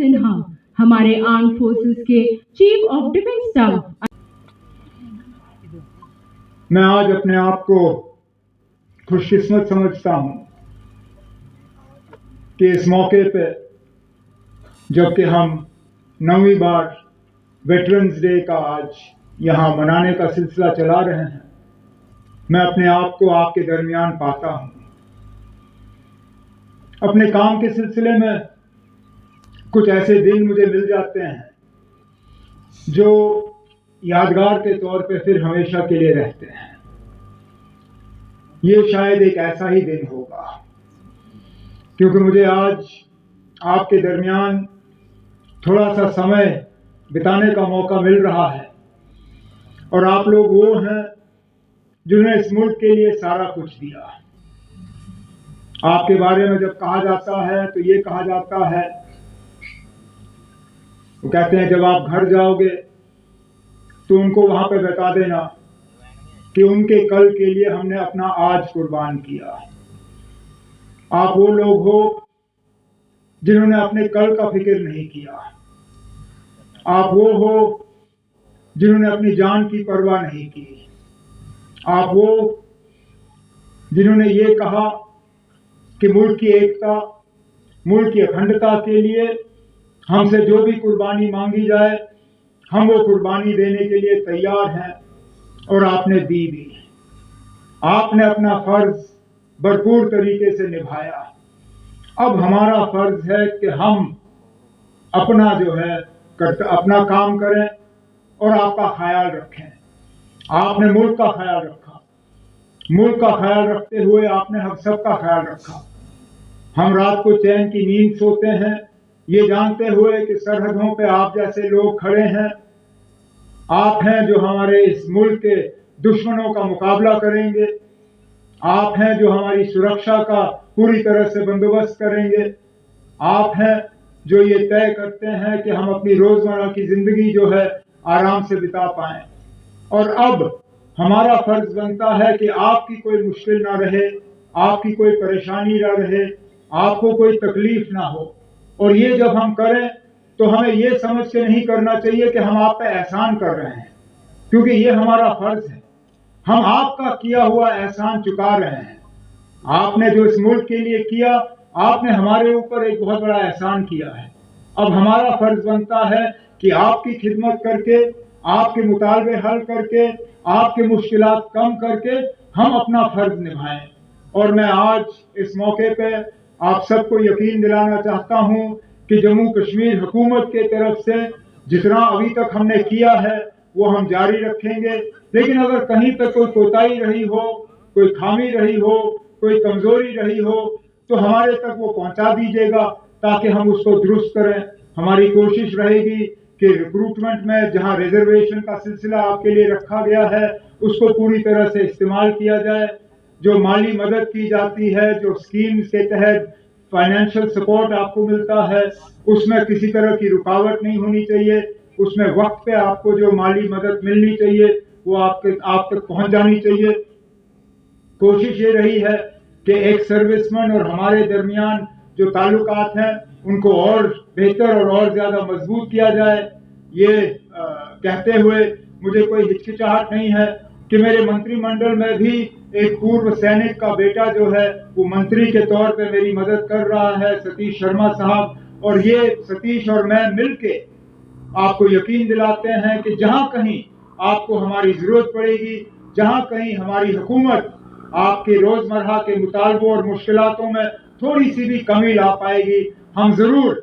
सिन्हा, हमारे arm forces के chief of defence staff. मैं आज अपने आप को खुशकिस्मत समझता हूं कि इस मौके पे जबकि हम 9वीं बार वेटरन्स डे का आज यहां मनाने का सिलसिला चला रहे हैं, मैं अपने आप को आपके दरमियान पाता हूं। अपने काम के सिलसिले में कुछ ऐसे दिन मुझे मिल जाते हैं जो यादगार के तौर पे फिर हमेशा के लिए रहते हैं। ये शायद एक ऐसा ही दिन होगा, क्योंकि मुझे आज आपके दरमियान थोड़ा सा समय बिताने का मौका मिल रहा है, और आप लोग वो हैं जिन्होंने इस मुल्क के लिए सारा कुछ दिया। आपके बारे में जब कहा जाता है तो ये कहा जाता है, वो कहते हैं जब आप घर जाओगे तो उनको वहां पे बता देना कि उनके कल के लिए हमने अपना आज कुर्बान किया। आप वो लोग हो जिन्होंने अपने कल का फिक्र नहीं किया। आप वो हो जिन्होंने अपनी जान की परवाह नहीं की। आप वो जिन्होंने ये कहा कि मुल्क की एकता, मुल्क की अखंडता के लिए हमसे जो भी कुर्बानी मांगी जाए हम वो कुर्बानी देने के लिए तैयार हैं, और आपने दी भी। आपने अपना फर्ज भरपूर तरीके से निभाया। अब हमारा फर्ज है कि हम अपना जो है अपना काम करें और आपका ख्याल रखें। आपने मुल्क का ख्याल रखा, मुल्क का ख्याल रखते हुए आपने हम सबका ख्याल रखा। हम रात को चैन की नींद सोते हैं ये जानते हुए कि सरहदों पे आप जैसे लोग खड़े हैं। आप हैं जो हमारे इस मुल्क के दुश्मनों का मुकाबला करेंगे। आप हैं जो हमारी सुरक्षा का पूरी तरह से बंदोबस्त करेंगे। आप हैं जो ये तय करते हैं कि हम अपनी रोजमर्रा की जिंदगी जो है आराम से बिता पाएं। और अब हमारा फर्ज बनता है कि आपकी कोई मुश्किल ना रहे, आपकी कोई परेशानी ना रहे, आपको कोई तकलीफ ना हो। और ये जब हम करें तो हमें ये समझ के नहीं करना चाहिए कि हम आप पे एहसान कर रहे हैं, क्योंकि ये हमारा फर्ज है। हम आपका किया हुआ एहसान चुका रहे हैं। आपने जो इस मुल्क के लिए किया, आपने हमारे ऊपर एक बहुत बड़ा एहसान किया है। अब हमारा फर्ज बनता है कि आपकी खिदमत करके, आपके मुतालबे हल करके, आपकी मुश्किलात कम करके हम अपना फर्ज निभाएं। और मैं आज इस मौके पे आप सबको यकीन दिलाना चाहता हूं कि जम्मू कश्मीर हुकूमत के तरफ से जितना अभी तक हमने किया है वो हम जारी रखेंगे। लेकिन अगर कहीं पर कोई कोताही रही हो, कोई खामी रही हो, कोई कमजोरी रही हो, तो हमारे तक वो पहुंचा दीजिएगा ताकि हम उसको दुरुस्त करें। हमारी कोशिश रहेगी कि रिक्रूटमेंट में जहां रिजर्वेशन का सिलसिला आपके लिए रखा गया है उसको पूरी तरह से इस्तेमाल किया जाए। जो माली मदद की जाती है, जो स्कीम्स के तहत फाइनेंशियल सपोर्ट आपको मिलता है, उसमें किसी तरह की रुकावट नहीं होनी चाहिए। उसमें वक्त पे आपको जो माली मदद मिलनी चाहिए वो आप तक पहुंच जानी चाहिए। कोशिश ये रही है कि एक सर्विसमैन और हमारे दरमियान जो ताल्लुकात हैं उनको और बेहतर और ज्यादा मजबूत किया जाए। ये कहते हुए मुझे कोई हिचकिचाहट नहीं है कि मेरे मंत्रिमंडल में भी एक पूर्व सैनिक का बेटा जो है वो मंत्री के तौर पे मेरी मदद कर रहा है, सतीश शर्मा साहब। और ये सतीश और मैं मिलके आपको यकीन दिलाते हैं कि जहां कहीं आपको हमारी जरूरत पड़ेगी, जहां कहीं हमारी हुकूमत आपके रोजमर्रा के मुतालबों और मुश्किलातों में थोड़ी सी भी कमी ला पाएगी, हम जरूर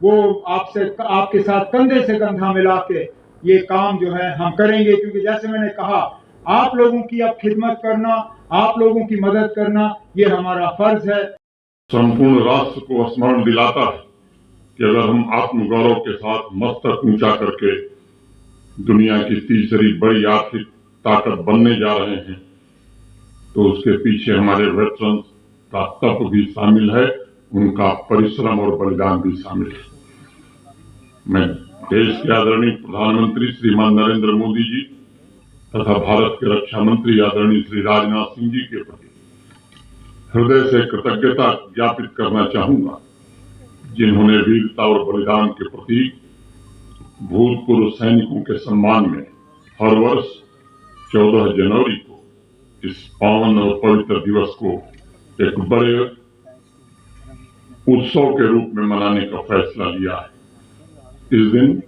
वो आपके साथ कंधे से कंधा मिला के ये काम जो है हम करेंगे। क्योंकि जैसे मैंने कहा, आप लोगों की अब खिदमत करना, आप लोगों की मदद करना ये हमारा फर्ज है। संपूर्ण राष्ट्र को स्मरण दिलाता है कि अगर हम आत्मगौरव के साथ मस्तक ऊंचा करके दुनिया की तीसरी बड़ी आर्थिक ताकत बनने जा रहे हैं तो उसके पीछे हमारे वेटरन्स का तप भी शामिल है, उनका परिश्रम और बलिदान भी शामिल है। मैं देश के आदरणीय प्रधानमंत्री श्रीमान नरेंद्र मोदी जी तथा भारत के रक्षा मंत्री आदरणीय श्री राजनाथ सिंह जी के प्रति हृदय से कृतज्ञता ज्ञापित करना चाहूंगा, जिन्होंने वीरता और बलिदान के प्रतीक भूतपूर्व सैनिकों के सम्मान में हर वर्ष 14 जनवरी को इस पावन और पवित्र दिवस को एक बड़े उत्सव के रूप में मनाने का फैसला लिया है। इस दिन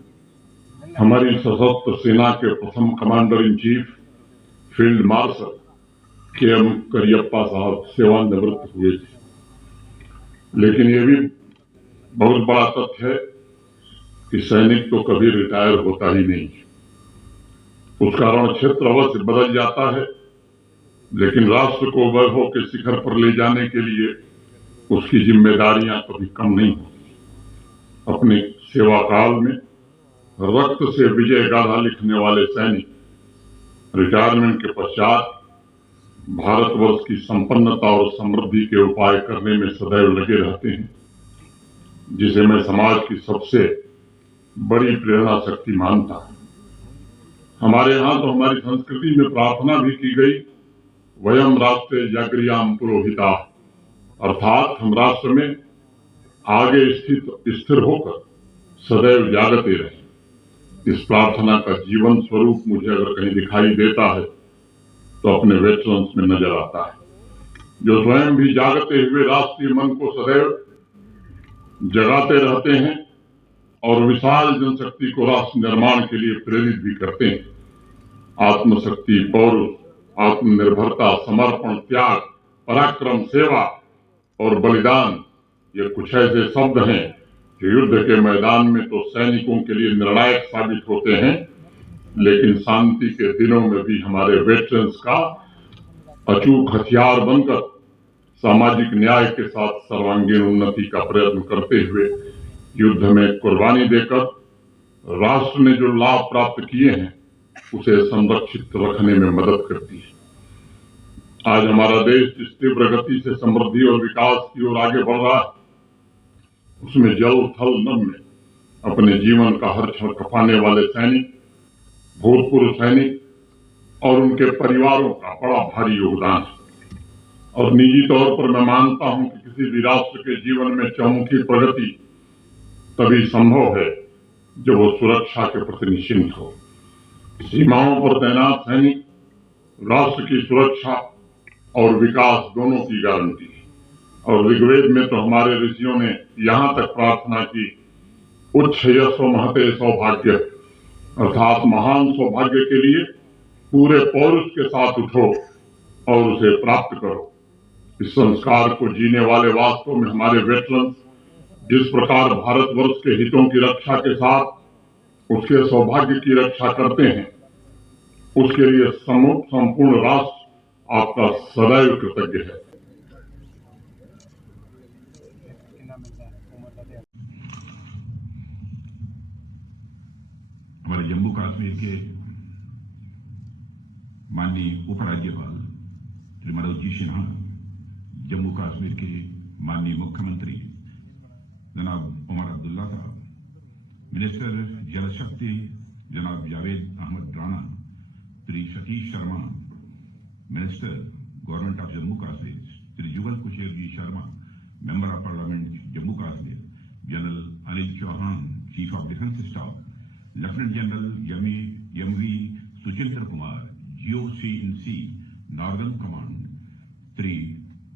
हमारी सशस्त्र सेना के प्रथम commander in chief field marshal KM. Cariappa साहब सेवानिवृत्त हुए थे। लेकिन ये भी बहुत बड़ा तथ्य है कि सैनिक तो कभी रिटायर होता ही नहीं। उसका रण क्षेत्र अवश्य बदल जाता है, लेकिन राष्ट्र को वैभव के शिखर पर ले जाने के लिए उसकी जिम्मेदारियां कभी कम नहीं होती। अपने सेवा काल में रक्त से विजय गाथा लिखने वाले सैनिक रिटायरमेंट के पश्चात भारतवर्ष की संपन्नता और समृद्धि के उपाय करने में सदैव लगे रहते हैं, जिसे मैं समाज की सबसे बड़ी प्रेरणा शक्ति मानता हूं। हमारे यहाँ तो हमारी संस्कृति में प्रार्थना भी की गई, वयम राष्ट्रे जागृयाम पुरोहिता, अर्थात हम राष्ट्र में आगे स्थिर होकर सदैव जागते रहें। इस प्रार्थना का जीवन स्वरूप मुझे अगर कहीं दिखाई देता है तो अपने वेटरन्स में नजर आता है, जो स्वयं भी जागते हुए राष्ट्रीय मन को सदैव जगाते रहते हैं और विशाल जनशक्ति को राष्ट्र निर्माण के लिए प्रेरित भी करते हैं। आत्मशक्ति, पौरुष, आत्मनिर्भरता, समर्पण, त्याग, पराक्रम, सेवा और बलिदान, ये कुछ ऐसे शब्द हैं जो युद्ध के मैदान में तो सैनिकों के लिए निर्णायक साबित होते हैं, लेकिन शांति के दिनों में भी हमारे वेटरन्स का अचूक हथियार बनकर सामाजिक न्याय के साथ सर्वांगीण उन्नति का प्रयत्न करते हुए युद्ध में कुर्बानी देकर राष्ट्र ने जो लाभ प्राप्त किए हैं उसे संरक्षित रखने में मदद करती है। आज हमारा देश जिस तीव्र गति से समृद्धि और विकास की ओर आगे बढ़ रहा है, उसमें जल थल नभ में अपने जीवन का हर क्षण खपाने वाले सैनिक, भूतपूर्व सैनिक और उनके परिवारों का बड़ा भारी योगदान है। और निजी तौर पर मैं मानता हूं कि किसी भी राष्ट्र के जीवन में चहुमुखी प्रगति तभी संभव है जब वो सुरक्षा के प्रति निश्चिंत हो। सीमाओं पर तैनात सैनिक राष्ट्र की सुरक्षा और विकास दोनों की गारंटी है। और ऋग्वेद में तो हमारे ऋषियों ने यहाँ तक प्रार्थना की, उच्च यशो महते सौभाग्य, अर्थात महान सौभाग्य के लिए पूरे पौरुष के साथ उठो और उसे प्राप्त करो। इस संस्कार को जीने वाले वास्तव में हमारे वेटरन्स जिस प्रकार भारतवर्ष के हितों की रक्षा के साथ उसके सौभाग्य की रक्षा करते हैं, उसके लिए संपूर्ण राष्ट्र आपका सदैव कृतज्ञ है। हमारे जम्मू कश्मीर के माननीय उपराज्यपाल श्री मनोज जी सिन्हा, जम्मू कश्मीर के माननीय मुख्यमंत्री जनाब उमर अब्दुल्ला साहब, मिनिस्टर जल शक्ति जनाब Javed Ahmed Rana, Shri Satish Sharma, minister government of Jammu Kashmir Shri Jugal Kishore ji Sharma, member of parliament Jammu Kashmir, general Anil Chauhan, chief of defence staff, lieutenant general MV Suchindra Kumar, GOC-in-C northern command, Shri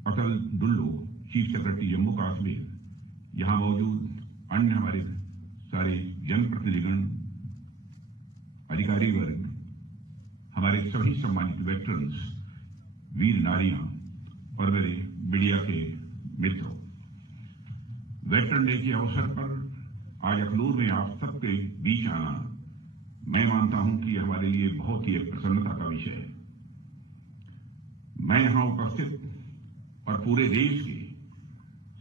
Atal Dulloo, chief secretary Jammu Kashmir, यहां मौजूद अन्य हमारे सारे जनप्रतिनिधिगण, अधिकारी वर्ग, हमारे सभी सम्मानित वेटरन्स, वीर नारियां और मेरे मीडिया के मित्रों, वेटरन डे के अवसर पर आज अखनूर में आप सबके बीच आना, मैं मानता हूं कि हमारे लिए बहुत ही एक प्रसन्नता का विषय है। मैं यहां उपस्थित और पूरे देश के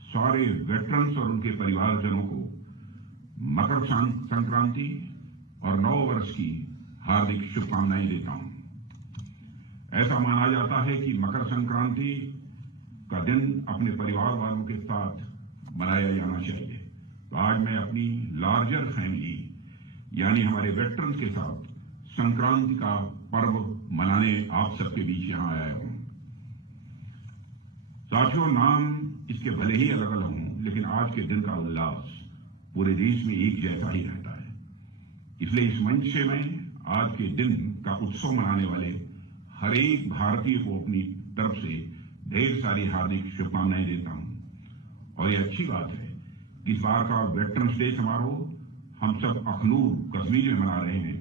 सारे वेटरन्स और उनके परिवारजनों को मकर संक्रांति और नव वर्ष की हार्दिक शुभकामनाएं देता हूं। ऐसा माना जाता है कि मकर संक्रांति का दिन अपने परिवार वालों के साथ मनाया जाना चाहिए। तो आज मैं अपनी लार्जर फैमिली यानी हमारे वेटरन्स के साथ संक्रांति का पर्व मनाने आप सबके बीच यहां आया हूं। साथियों, नाम इसके भले ही अलग अलग हों, लेकिन आज के दिन का उल्लास पूरे देश में एक जैसा ही रहता है। इसलिए इस मंच से मैं आज के दिन का उत्सव मनाने वाले हर एक भारतीय को अपनी तरफ से ढेर सारी हार्दिक शुभकामनाएं देता हूं। और ये अच्छी बात है कि इस बार का वेटरन्स डे समारोह हम सब अखनूर कश्मीर में मना रहे हैं।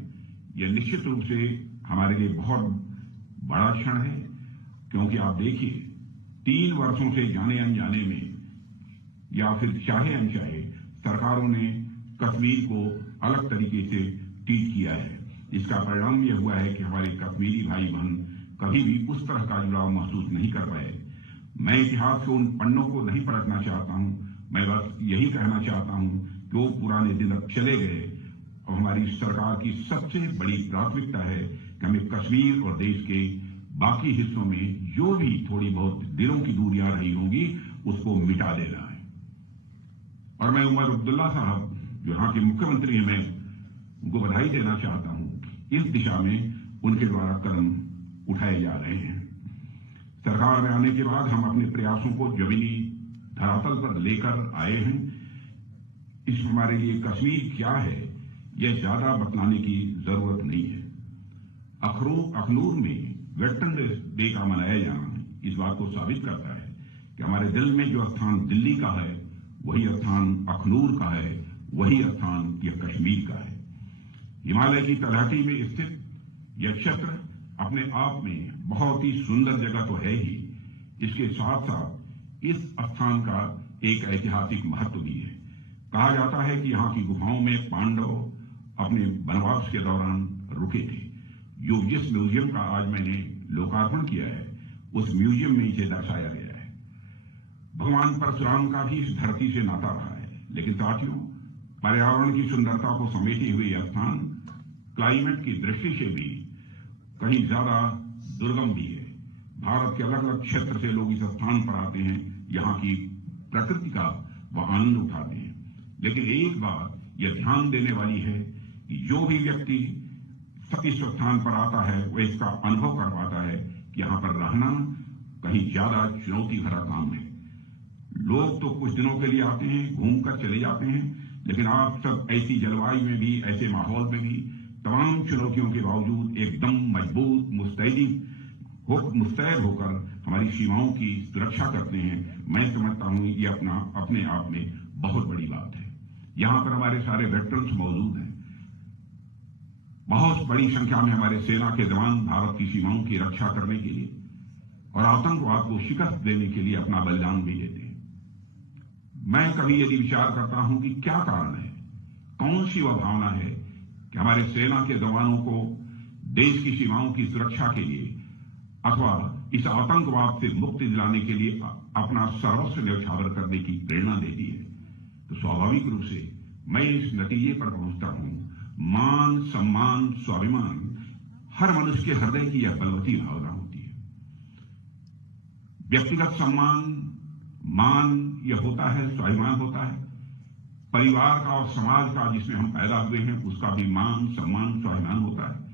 यह निश्चित रूप से हमारे लिए बहुत बड़ा क्षण है, क्योंकि आप देखिए 3 वर्षों से जाने अनजाने में या फिर चाहे अनचाहे सरकारों ने कश्मीर को अलग तरीके से ट्रीट किया है। इसका परिणाम यह हुआ है कि हमारे कश्मीरी भाई बहन कभी भी उस तरह का जुड़ाव महसूस नहीं कर पाए। मैं इतिहास के उन पन्नों को नहीं पलटना चाहता हूं, मैं बस यही कहना चाहता हूं कि वो पुराने दिन अब चले गए और हमारी सरकार की सबसे बड़ी प्राथमिकता है कि हमें कश्मीर और देश के बाकी हिस्सों में जो भी थोड़ी बहुत दिलों की दूरियां रही होंगी उसको मिटा देना है। और मैं उमर अब्दुल्ला साहब जो यहाँ के मुख्यमंत्री हैं, मैं उनको बधाई देना चाहता हूं। इस दिशा में उनके द्वारा कदम उठाए जा रहे हैं। सरकार में आने के बाद हम अपने प्रयासों को जमीनी धरातल पर लेकर आए हैं। इस हमारे लिए कश्मीर क्या है यह ज्यादा बतलाने की जरूरत नहीं है। अखनूर में वेटरन्स डे का मनाया जाना इस बात को साबित करता है कि हमारे दिल में जो स्थान दिल्ली का है वही स्थान अखनूर का है, वही स्थान यह कश्मीर का है। हिमालय की तलहटी में स्थित यह क्षेत्र अपने आप में बहुत ही सुंदर जगह तो है ही, इसके साथ साथ इस स्थान का एक ऐतिहासिक महत्व भी है। कहा जाता है कि यहाँ की गुफाओं में पांडव अपने वनवास के दौरान रुके थे। जो जिस म्यूजियम का आज मैंने लोकार्पण किया है उस म्यूजियम में इसे दर्शाया गया है। भगवान परशुराम का भी इस धरती से नाता रहा है। लेकिन साथियों, पर्यावरण की सुंदरता को समेटे हुए यह स्थान क्लाइमेट की दृष्टि से भी कहीं ज्यादा दुर्गम भी है। भारत के अलग अलग क्षेत्र से लोग इस स्थान पर आते हैं, यहाँ की प्रकृति का वह आनंद उठाते हैं। लेकिन एक बात यह ध्यान देने वाली है कि जो भी व्यक्ति इस स्थान पर आता है वह इसका अनुभव कर पाता है कि यहाँ पर रहना कहीं ज्यादा चुनौती भरा काम है। लोग तो कुछ दिनों के लिए आते हैं, घूमकर चले जाते हैं, लेकिन आप सब ऐसी जलवायु में भी, ऐसे माहौल में भी तमाम चुनौतियों के बावजूद एकदम मजबूत मुस्तैद होकर हमारी सीमाओं की सुरक्षा करते हैं। मैं समझता हूं ये अपने आप में बहुत बड़ी बात है। यहां पर हमारे सारे वेटरन्स मौजूद हैं। बहुत बड़ी संख्या में हमारे सेना के जवान भारत की सीमाओं की रक्षा करने के लिए और आतंकवाद को शिकस्त देने के लिए अपना बलिदान भी देते हैं। मैं कभी यदि विचार करता हूं कि क्या कारण है, कौन सी वह भावना है कि हमारे सेना के जवानों को देश की सीमाओं की सुरक्षा के लिए अथवा इस आतंकवाद से मुक्ति दिलाने के लिए अपना सर्वस्व न्यौछावर करने की प्रेरणा देती है, तो स्वाभाविक रूप से मैं इस नतीजे पर पहुंचता हूं। मान, सम्मान, स्वाभिमान हर मनुष्य के हृदय की यह बलवती भावना होती है। व्यक्तिगत सम्मान, मान यह होता है, स्वाभिमान होता है। परिवार का और समाज का जिसमें हम पैदा हुए हैं उसका भी मान, सम्मान, स्वाभिमान होता है।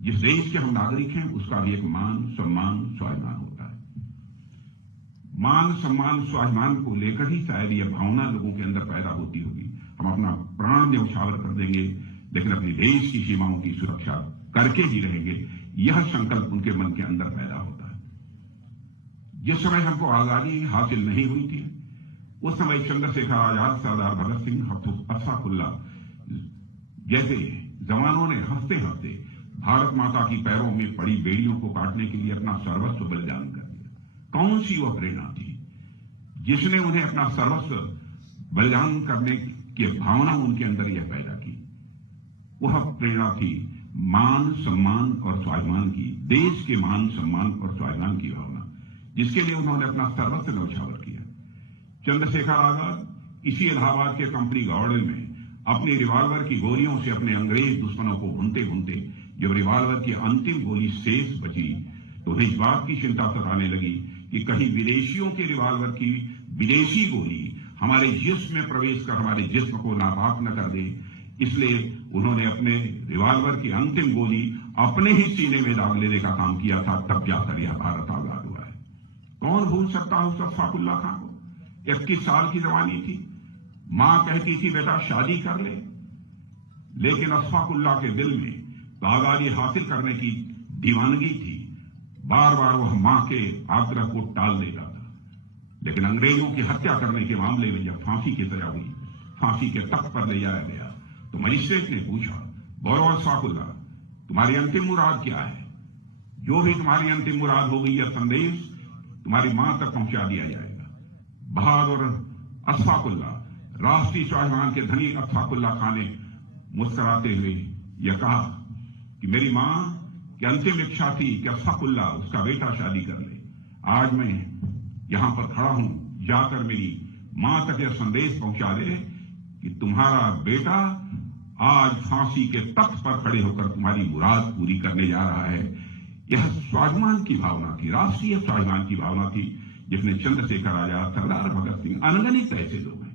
जिस देश के हम नागरिक हैं उसका भी एक मान, सम्मान, स्वाभिमान होता है। मान, सम्मान, स्वाभिमान को लेकर ही शायद यह भावना लोगों के अंदर पैदा होती होगी। हम अपना प्राण न्यौछावर कर देंगे लेकिन अपने देश की सीमाओं की सुरक्षा करके ही रहेंगे, यह संकल्प उनके मन के अंदर पैदा होता है। जिस समय हमको आजादी हासिल नहीं हुई थी उस समय चंद्रशेखर आजाद, सरदार भगत सिंह, अशफाकुल्ला जैसे जवानों ने हंसते हंसते भारत माता की पैरों में पड़ी बेड़ियों को काटने के लिए अपना सर्वस्व बलिदान कर दिया। कौन सी वह प्रेरणा थी जिसने उन्हें अपना सर्वस्व बलिदान करने की भावना उनके अंदर यह पैदा की? वह प्रेरणा थी मान, सम्मान और स्वाभिमान की, देश के मान, सम्मान और स्वाभिमान की भावना, जिसके लिए उन्होंने अपना सर्वस्व न्यौछावर किया। चंद्रशेखर आजाद इसी इलाहाबाद के कंपनी गार्डन में अपनी रिवाल्वर की गोलियों से अपने अंग्रेज दुश्मनों को भूनते भूनते जब रिवाल्वर की अंतिम गोली शेष बची तो उन्हें इस बात की चिंता सताने लगी कि कहीं विदेशियों के रिवाल्वर की विदेशी गोली हमारे जिस्म में प्रवेश कर हमारे जिस्म को नापाक न कर दे। इसलिए उन्होंने अपने रिवाल्वर की अंतिम गोली अपने ही सीने में दाग लेने का काम किया था। तब जाकर यह भारत आजाद हुआ है। कौन भूल सकता है उस अशफाकुल्ला खां को? 21 साल की जवानी थी। मां कहती थी बेटा शादी कर ले, लेकिन अशफाकुल्लाह के दिल में आजादी हासिल करने की दीवानगी थी। बार बार वह मां के आग्रह को टाल देता था। लेकिन अंग्रेजों की हत्या करने के मामले में जब फांसी की सजा हुई, फांसी के तख्त पर ले जाया गया, तो मजिस्ट्रेट ने पूछा, बोलो अशफाकुल्लाह, तुम्हारी अंतिम मुराद क्या है? जो भी तुम्हारी अंतिम मुराद होगी, यह संदेश तुम्हारी मां तक पहुंचा दिया जाएगा। बहादुर अशफाकुल्लाह, राष्ट्रीय स्वाभिमान के धनी अशफाकुल्लाह खान ने मुस्कुराते हुए यह कहा कि मेरी मां की अंतिम इच्छा थी कि अशफाकुल्लाह, उसका बेटा, शादी कर ले। आज मैं यहां पर खड़ा हूं, जाकर मेरी मां तक यह संदेश पहुंचा दे कि तुम्हारा बेटा आज फांसी के तख्त पर खड़े होकर तुम्हारी मुराद पूरी करने जा रहा है। यह स्वाभिमान की भावना थी, राष्ट्रीय स्वाभिमान की भावना थी, जिसने चंद्रशेखर आजाद, सरदार भगत सिंह, अनगिनत ऐसे लोग हैं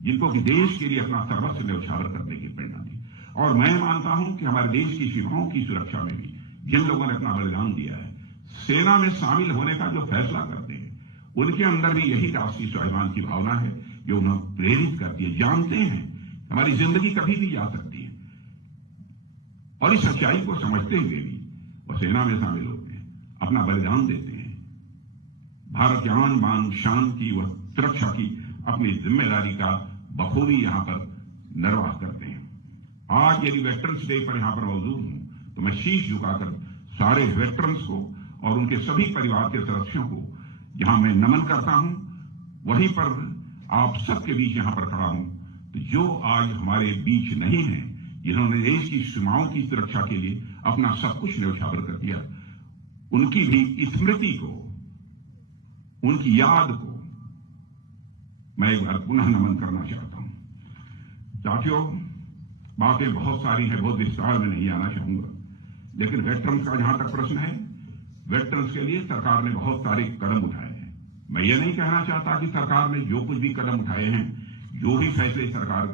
जिनको कि देश के लिए अपना सर्वस्व न्यौछावर करने की प्रेरणा दी। और मैं मानता हूं कि हमारे देश की सीमाओं की सुरक्षा में भी जिन लोगों ने अपना बलिदान दिया है, सेना में शामिल होने का जो फैसला करते हैं, उनके अंदर भी यही राष्ट्रीय स्वाभिमान की भावना है जो उन्हें प्रेरित करती है। जानते हैं हमारी जिंदगी कभी भी जा सकती है, और इस सच्चाई को समझते हुए भी वह सेना में शामिल होते हैं, अपना बलिदान देते हैं, भारत की आन बान शान की वह सुरक्षा की अपनी जिम्मेदारी का बखूबी यहां पर निर्वाह करते हैं। आज यदि वेटरन्स डे पर यहां पर मौजूद हूं तो मैं शीश झुकाकर सारे वेटरन्स को और उनके सभी परिवार के सदस्यों को जहां मैं नमन करता हूं, वहीं पर आप सबके बीच यहां पर खड़ा हूं। तो जो आज हमारे बीच नहीं है, जिन्होंने देश की सीमाओं की सुरक्षा के लिए अपना सब कुछ न्यौछावर कर दिया, उनकी भी स्मृति को, उनकी याद को मैं एक बार पुनः नमन करना चाहता हूं। साथियों, बातें बहुत सारी हैं, बहुत विस्तार में नहीं आना चाहूंगा, लेकिन वेटरन्स का जहां तक प्रश्न है, वेटरन्स के लिए सरकार ने बहुत सारे कदम उठाए हैं। मैं ये नहीं कहना चाहता कि सरकार ने जो कुछ भी कदम उठाए हैं, जो भी फैसले सरकार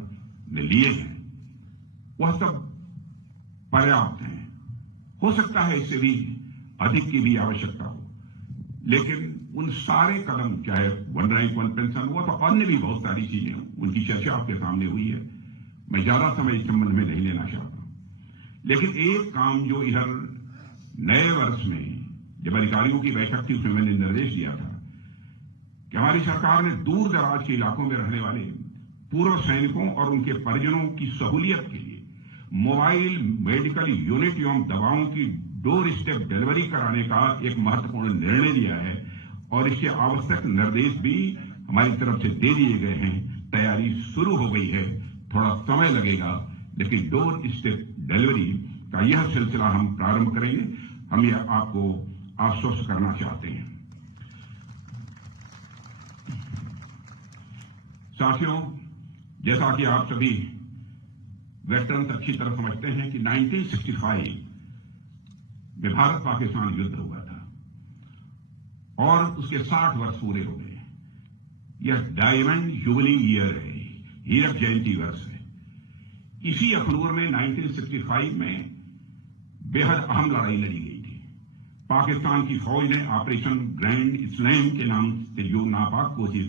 ने लिए हैं, वह सब पर्याप्त हैं। हो सकता है इससे भी अधिक की भी आवश्यकता हो, लेकिन उन सारे कदम, चाहे वन रैंक वन पेंशन हुआ, तो अन्य भी बहुत सारी चीजें, उनकी चर्चा आपके सामने हुई है। मैं ज्यादा समय इस संबंध में नहीं लेना चाहता, लेकिन एक काम जो इधर नए वर्ष में जब अधिकारियों की बैठक थी, उसमें मैंने निर्देश दिया था कि हमारी सरकार ने दूर दराज के इलाकों में रहने वाले पूर्व सैनिकों और उनके परिजनों की सहूलियत के लिए मोबाइल मेडिकल यूनिट एवं दवाओं की डोर स्टेप डिलीवरी कराने का एक महत्वपूर्ण निर्णय लिया है, और इसके आवश्यक निर्देश भी हमारी तरफ से दे दिए गए हैं। तैयारी शुरू हो गई है, थोड़ा समय लगेगा, लेकिन डोर स्टेप डिलीवरी का यह सिलसिला हम प्रारंभ करेंगे। हम यह आपको आश्वस्त करना चाहते हैं। साथियों, जैसा कि आप सभी वेटरन्स अच्छी तरह समझते हैं कि 1965 में भारत पाकिस्तान युद्ध हुआ था और उसके 60 वर्ष पूरे हो गए। यह डायमंड जुबली ईयर है, हीरक जयंती वर्ष है। इसी अखनूर में 1965 में बेहद अहम लड़ाई लड़ी गई थी। पाकिस्तान की फौज ने ऑपरेशन ग्रैंड स्लैम के नाम से जो नापाक कोशिश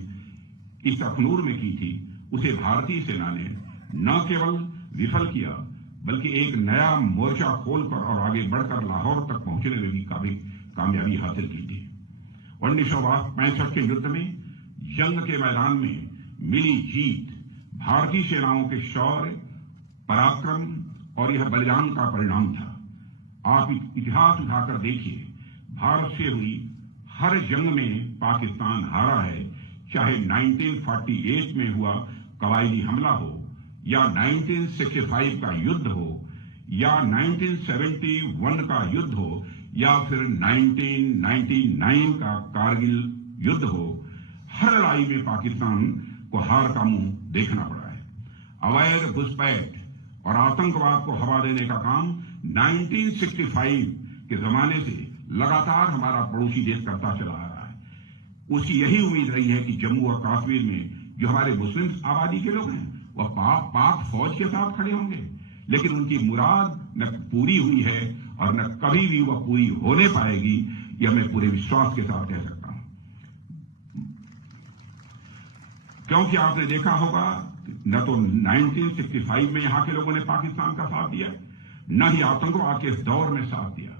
इस अखनूर में की थी, उसे भारतीय सेना ने न केवल विफल किया, बल्कि एक नया मोर्चा खोलकर और आगे बढ़कर लाहौर तक पहुंचने में भी काफी कामयाबी हासिल की थी। 1965 के युद्ध में जंग के मैदान में मिली जीत भारतीय सेनाओं के शौर्य, पराक्रम और यह बलिदान का परिणाम था। आप इतिहास उठाकर देखिए, भारत से हुई हर जंग में पाकिस्तान हारा है, चाहे 1948 में हुआ कबायली हमला हो, या 1965 का युद्ध हो, या 1971 का युद्ध हो, या फिर 1999 का कारगिल युद्ध हो। हर लड़ाई में पाकिस्तान को हार का मुंह देखना पड़ा है। अवैध घुसपैठ और आतंकवाद को हवा देने का काम 1965 के जमाने से लगातार हमारा पड़ोसी देश करता चला आ रहा है। उसकी यही उम्मीद रही है कि जम्मू और कश्मीर में जो हमारे मुस्लिम आबादी के लोग हैं, वह पाक फौज के साथ खड़े होंगे, लेकिन उनकी मुराद न पूरी हुई है और न कभी भी वह पूरी होने पाएगी, यह मैं पूरे विश्वास के साथ कह सकता हूं। क्योंकि आपने देखा होगा न तो 1965 में यहां के लोगों ने पाकिस्तान का साथ दिया, न ही आतंकवाद के इस दौर में साथ दिया,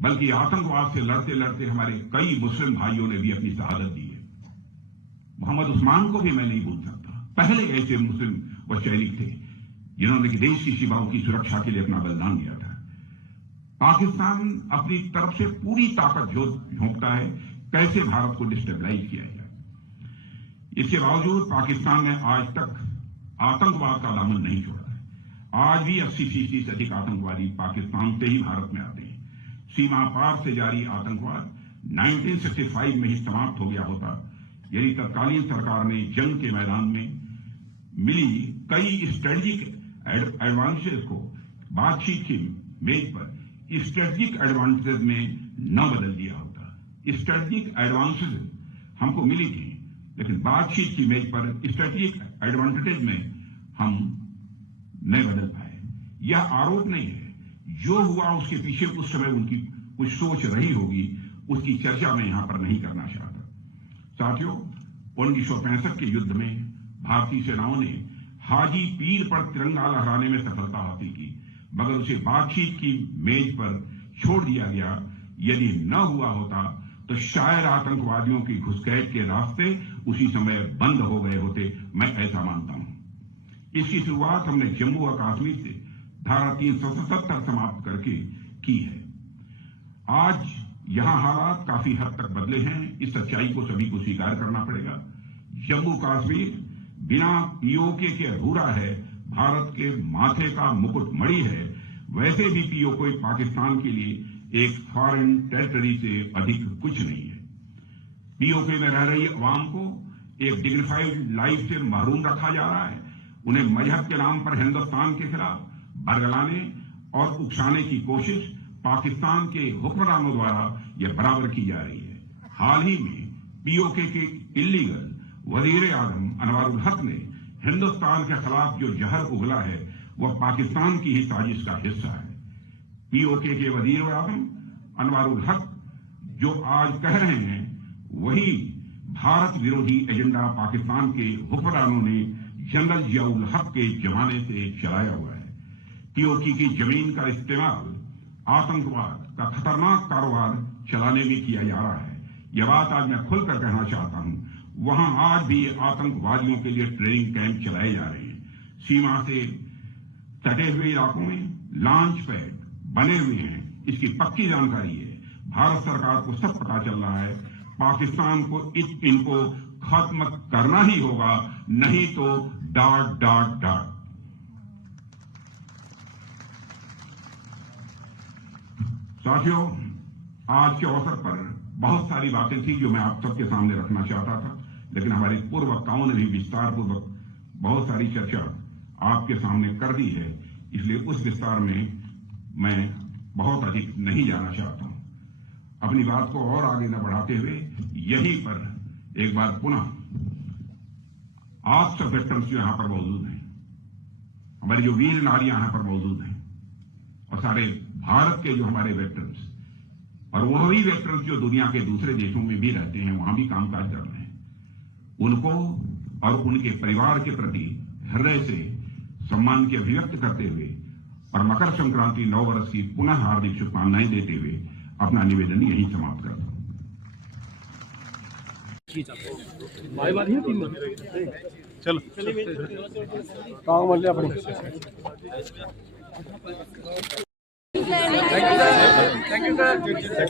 बल्कि आतंकवाद से लड़ते लड़ते हमारे कई मुस्लिम भाइयों ने भी अपनी शहादत दी है। मोहम्मद उस्मान को भी मैं नहीं भूल सकता। पहले ऐसे मुस्लिम व सैनिक थे जिन्होंने देश की सीमाओं की सुरक्षा के लिए अपना बलिदान दिया था। पाकिस्तान अपनी तरफ से पूरी ताकत झोंकता है कैसे भारत को डिस्टेबलाइज किया जाए। इसके बावजूद पाकिस्तान ने आज तक आतंकवाद का दामन नहीं छोड़ा है। आज भी 80% से अधिक आतंकवादी पाकिस्तान से ही भारत में आते हैं। सीमा पार से जारी आतंकवाद 1965 में ही समाप्त हो गया होता यदि तत्कालीन सरकार ने जंग के मैदान में मिली कई स्ट्रेटेजिक एडवांटेज को बातचीत की मेज पर स्ट्रेटेजिक एडवांटेज में न बदल दिया होता। स्ट्रेटेजिक एडवांटेज हमको मिली थी, लेकिन बातचीत की मेज पर स्ट्रेटेजिक एडवांटेज में हम नहीं बदल पाए। यह आरोप नहीं है, जो हुआ उसके पीछे उस समय उनकी कुछ सोच रही होगी, उसकी चर्चा मैं यहां पर नहीं करना चाहता। साथियों, 1965 के युद्ध में भारतीय सेनाओं ने हाजी पीर पर तिरंगा लहराने में सफलता हासिल की, मगर उसे बातचीत की मेज पर छोड़ दिया गया। यदि न हुआ होता तो शायद आतंकवादियों की घुसपैठ के रास्ते उसी समय बंद हो गए होते, मैं ऐसा मानता हूं। इसकी शुरुआत हमने जम्मू और कश्मीर से धारा 377 समाप्त करके की है। आज यहां हालात काफी हद तक बदले हैं, इस सच्चाई को सभी को स्वीकार करना पड़ेगा। जम्मू कश्मीर बिना पीओके के अधूरा है, भारत के माथे का मुकुट मणि है। वैसे भी पीओके पाकिस्तान के लिए एक फॉरेन टेरिटरी से अधिक कुछ नहीं है। पीओके में रह रही अवाम को एक डिग्निफाइड लाइफ से महरूम रखा जा रहा है। उन्हें मजहब के नाम पर हिंदुस्तान के खिलाफ बरगलाने और उकसाने की कोशिश पाकिस्तान के हुक्मरानों द्वारा यह बराबर की जा रही है। हाल ही में पीओके के इल्लीगल वजीर आजम अनवारुल हक ने हिंदुस्तान के खिलाफ जो जहर उगला है वह पाकिस्तान की ही साजिश का हिस्सा है। पीओके के वजीर आजम अनवारुल हक जो आज कह रहे हैं वही भारत विरोधी एजेंडा पाकिस्तान के हुक्मरानों ने जनरल जियाउल हक के जमाने से चलाया हुआ है। पीओके की जमीन का इस्तेमाल आतंकवाद का खतरनाक कारोबार चलाने में किया जा रहा है। यह बात आज मैं खुलकर कहना चाहता हूं। वहां आज भी आतंकवादियों के लिए ट्रेनिंग कैंप चलाए जा रहे हैं। सीमा से सटे हुए इलाकों में लॉन्च पैड बने हुए हैं, इसकी पक्की जानकारी है। भारत सरकार को सब पता चल रहा है। पाकिस्तान को इनको खत्म करना ही होगा, नहीं तो डॉट डॉट डॉट। साथियों, आज के अवसर पर बहुत सारी बातें थी जो मैं आप सबके सामने रखना चाहता था, लेकिन हमारे पूर्व वक्ताओं ने भी विस्तार पूर्वक बहुत सारी चर्चा आपके सामने कर दी है, इसलिए उस विस्तार में मैं बहुत अधिक नहीं जाना चाहता हूं। अपनी बात को और आगे न बढ़ाते हुए यहीं पर एक बार पुनः आप सब वेटरन्स जो यहां पर मौजूद हैं, हमारी जो वीर नारियां यहां पर मौजूद हैं, और सारे भारत के जो हमारे वेटरन्स और वही वेटरन्स जो दुनिया के दूसरे देशों में भी रहते हैं, वहां भी कामकाज कर रहे हैं, उनको और उनके परिवार के प्रति हृदय से सम्मान की अभिव्यक्त करते हुए और मकर संक्रांति 9 वर्ष की पुनः हार्दिक शुभकामनाएं देते हुए अपना निवेदन यही समाप्त करता हूं। चलो काम वाले अपने थैंक यू सर।